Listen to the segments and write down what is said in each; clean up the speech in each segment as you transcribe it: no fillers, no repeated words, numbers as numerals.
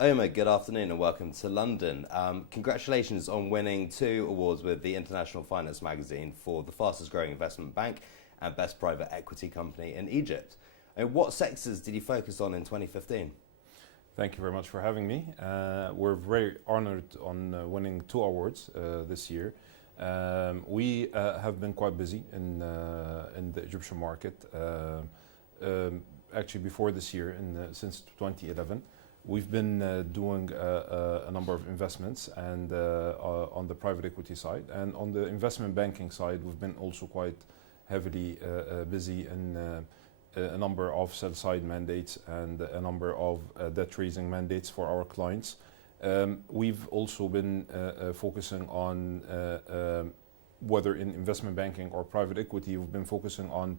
Omar, good afternoon and welcome to London. Congratulations on winning 2 awards with the International Finance magazine for the fastest growing investment bank and best private equity company in Egypt. And what sectors did you focus on in 2015? Thank you very much for having me. We're very honored on winning 2 awards this year. We have been quite busy in the Egyptian market. Actually, before this year, since 2011, we've been doing a number of investments, and on the private equity side, and on the investment banking side, we've been also quite heavily busy in a number of sell-side mandates and a number of debt-raising mandates for our clients. We've also been focusing on, whether in investment banking or private equity, we've been focusing on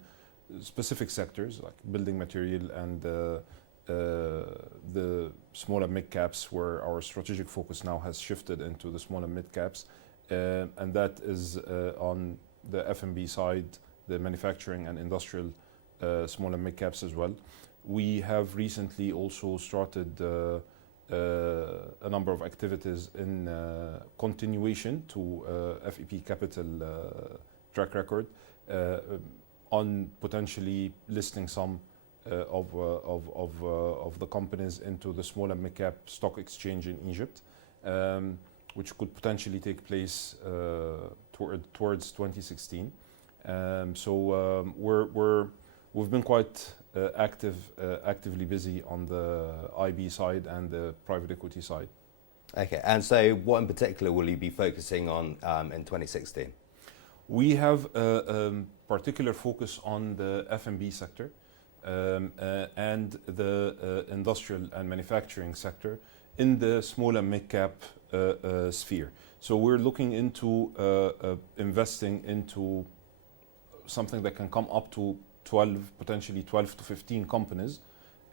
specific sectors like building material and the small and mid caps, where our strategic focus now has shifted into the small and mid caps, and that is on the F&B side, the manufacturing and industrial small and mid caps as well. We have recently also started a number of activities in continuation to FEP Capital track record on potentially listing some of the companies into the small and mid cap stock exchange in Egypt, which could potentially take place towards 2016. We've been quite actively busy on the IB side and the private equity side. Okay, and so what in particular will you be focusing on in 2016? We have a particular focus on the F&B sector and the industrial and manufacturing sector in the small and mid cap sphere. So we're looking into investing into something that can come up to potentially 12 to 15 companies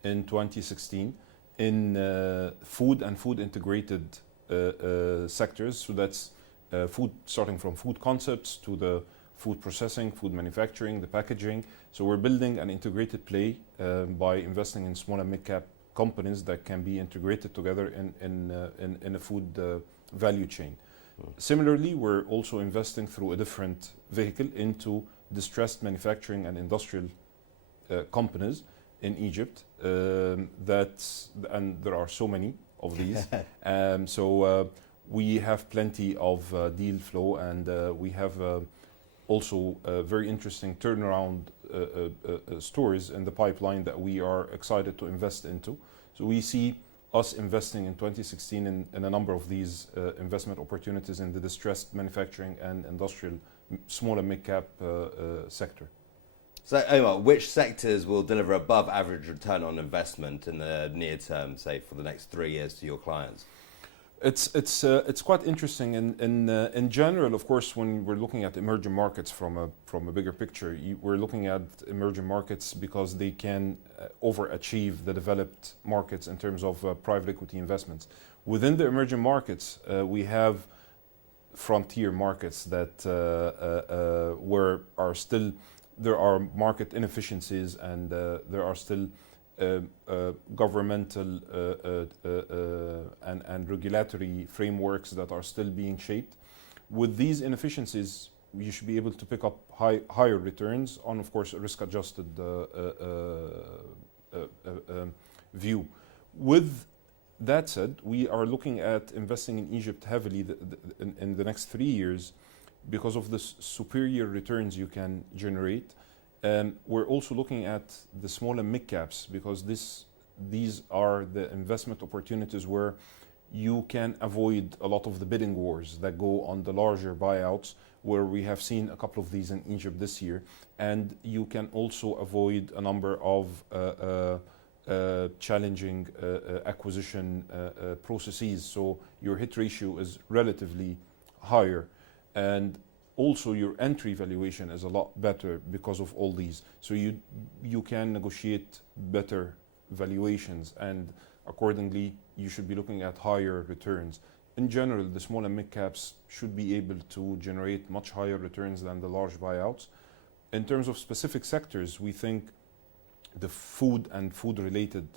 in 2016 in food and food integrated sectors. So that's food, starting from food concepts to the food processing, food manufacturing, the packaging. So we're building an integrated play by investing in small and mid cap companies that can be integrated together in a food value chain. Similarly, we're also investing through a different vehicle into distressed manufacturing and industrial companies in Egypt. And there are so many of these. We have plenty of deal flow, and we have also very interesting turnaround stories in the pipeline that we are excited to invest into. So we see us investing in 2016 in a number of these investment opportunities in the distressed manufacturing and industrial small and mid cap sector. So Omar, which sectors will deliver above average return on investment in the near term, say for the next 3 years to your clients? It's quite interesting. In general, of course, when we're looking at emerging markets from a bigger picture, we're looking at emerging markets because they can overachieve the developed markets in terms of private equity investments. Within the emerging markets, we have frontier markets that there are market inefficiencies, and there are still governmental and regulatory frameworks that are still being shaped. With these inefficiencies, you should be able to pick up higher returns on, of course, a risk-adjusted view. With that said, we are looking at investing in Egypt heavily in the next 3 years because of the superior returns you can generate. We're also looking at the small and mid caps because these are the investment opportunities where you can avoid a lot of the bidding wars that go on the larger buyouts, where we have seen a couple of these in Egypt this year. And you can also avoid a number of challenging acquisition processes. So your hit ratio is relatively higher. And also your entry valuation is a lot better because of all these. So you can negotiate better valuations, and accordingly you should be looking at higher returns. In general, the small and mid caps should be able to generate much higher returns than the large buyouts. In terms of specific sectors, we think the food and food related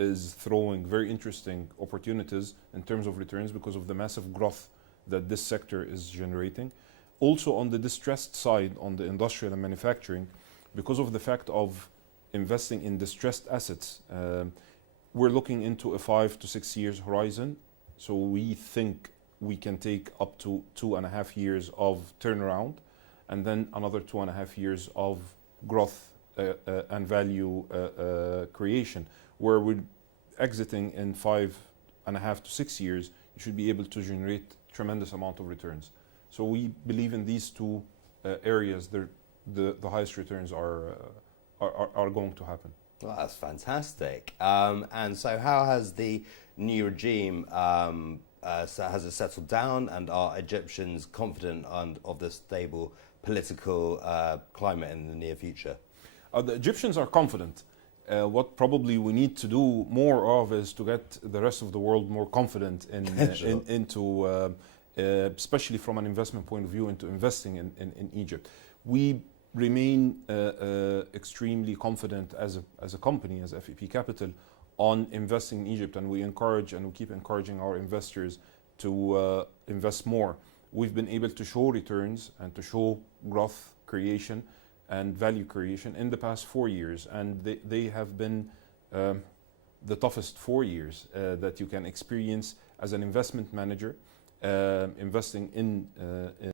is throwing very interesting opportunities in terms of returns because of the massive growth that this sector is generating. Also on the distressed side, on the industrial and manufacturing, because of the fact of investing in distressed assets, we're looking into a 5 to 6 years horizon. So we think we can take up to 2.5 years of turnaround, and then another 2.5 years of growth and value creation, where we're exiting in 5.5 to 6 years. You should be able to generate tremendous amount of returns. So we believe in these two areas, the highest returns are going to happen. Well, that's fantastic. And so how has the new regime, has it settled down, and are Egyptians confident of the stable political climate in the near future? The Egyptians are confident. What probably we need to do more of is to get the rest of the world more confident Sure. into especially from an investment point of view, into investing in Egypt. We remain extremely confident as a company, as FEP Capital, on investing in Egypt, and we encourage and we keep encouraging our investors to invest more. We've been able to show returns and to show growth creation and value creation in the past 4 years, and they have been the toughest 4 years that you can experience as an investment manager, investing in